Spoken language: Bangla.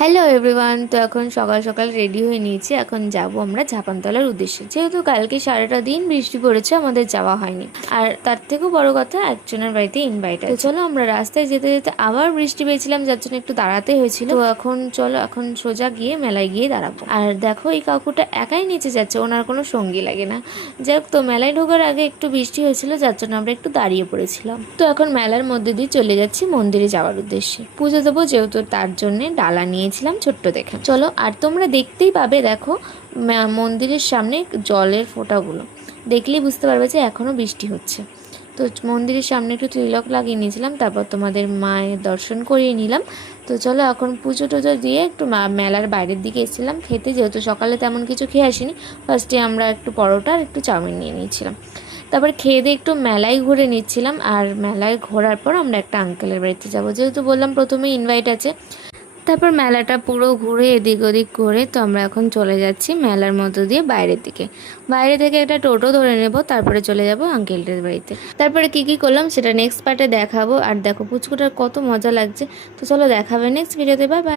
Hello everyone. তো এখন সকাল সকাল রেডি হয়ে নিয়েছি, এখন যাব আমরা ঝাপানতলার উদ্দেশ্যে। যেহেতু কালকে সারাটা দিন বৃষ্টি পড়েছে, আমাদের যাওয়া হয়নি। আর তার থেকেও বড় কথা, একজনের বাড়িতে ইনভাইট আছে। তো চলো, আমরা রাস্তায় যেতে যেতে আবার বৃষ্টি পেয়েছিলাম, যার জন্য একটু দাঁড়াতে হয়েছিল। তো এখন চলো, এখন সোজা গিয়ে মেলায় গিয়ে দাঁড়াবো। আর দেখো, এই কাকুটা একাই নিচে যাচ্ছে, ওনার কোনো সঙ্গী লাগে না। যাই হোক, তো মেলায় ঢোকার আগে একটু বৃষ্টি হয়েছিল, যার জন্য আমরা একটু দাঁড়িয়ে পড়েছিলাম। তো এখন মেলার মধ্যে দিয়ে চলে যাচ্ছি মন্দিরে যাওয়ার উদ্দেশ্যে। পুজো দেবো যেহেতু, তার জন্য ডালা নিয়েছিলাম ছোট্ট দেখে। চলো, আর তোমরা দেখতেই পাবে, দেখো মন্দিরের সামনে জলের ফোঁটাগুলো দেখলেই বুঝতে পারবে যে এখনো বৃষ্টি হচ্ছে। তো মন্দিরের সামনে একটু তিলক লাগিয়ে নিয়েছিলাম, তারপর তোমাদের মায়ের দর্শন করিয়ে নিলাম। তো চলো, এখন পুজো টুজো দিয়ে একটু মেলার বাইরের দিকে এসেছিলাম খেতে, যেহেতু সকালে তেমন কিছু খেয়ে আসিনি। ফার্স্টে আমরা একটু পরোটা আর একটু চাউমিন নিয়ে নিয়েছিলাম। তারপর খেয়ে দিয়ে একটু মেলায় ঘুরে নিচ্ছিলাম। আর মেলায় ঘোরার পর আমরা একটা আঙ্কেলের বাড়িতে যাবো, যেহেতু বললাম প্রথমে ইনভাইট আছে। তারপর মেলাটা পুরো ঘুরে এদিক ওদিক করে তো আমরা এখন চলে যাচ্ছি মেলার মধ্য দিয়ে বাইরের দিকে। বাইরে থেকে একটা টোটো ধরে নেব, তারপরে চলে যাব আঙ্কেলদের বাড়িতে। তারপরে কি করলাম সেটা নেক্সট পার্টে দেখাবো। আর দেখো পুচকুটার কত মজা লাগছে। তো চলো, দেখাবে নেক্সট ভিডিওতে। Bye bye.